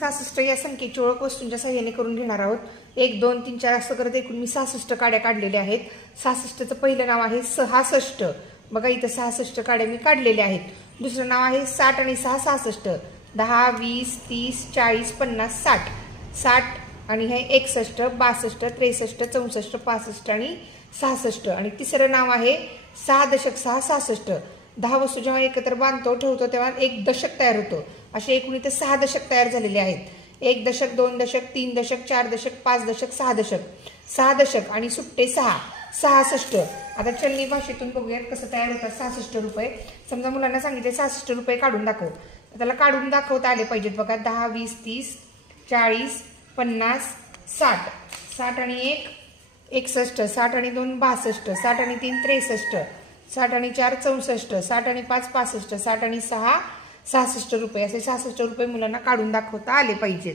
66 या संख्येची ओळख वस्तूंच्या सहाय्याने करून घेणार आहोत. 1 2 3 4 असं करत एकूण मी 66 काड्या काढलेल्या आहेत. 66चं पहिलं नाव आहे 66. बघा इथं 66 काड्या मी काढलेल्या आहेत. दुसरं नाव आहे 60 आणि 6 66. 10 20 30 40 50 60. 60 आणि हे 61 62 63 64 65 आणि 66. आणि तिसरं नाव आहे 6 दशक 6 66. 10 वस्तू जेव्हा एकत्र बांधतो ठेवतो तेव्हा एक दशक तयार होतो. असे एकूण इथे 6 दशक तयार झालेले आहेत. 1 दशक 2 दशक 3 दशक 4 दशक 5 दशक 6 दशक. 6 दशक आणि सुट्टे 6 66. आता चलनी भाषेतून बघूयात कसं तयार होतात 66 रुपये. समजा मुलांना सांगितले 66 रुपये काढून दाखव, त्याला काढून दाखवता आले पाहिजेत. बघा 10 20 30 40 50 60. 60 आणि 1 61. 60 आणि 2 62. 60 आणि 3 63. 60 आणि 4 64. 60 आणि 5 65. 60 आणि 6 66 रुपये. असे 66 रुपये मुलांना काढून दाखवता आले पाहिजेत.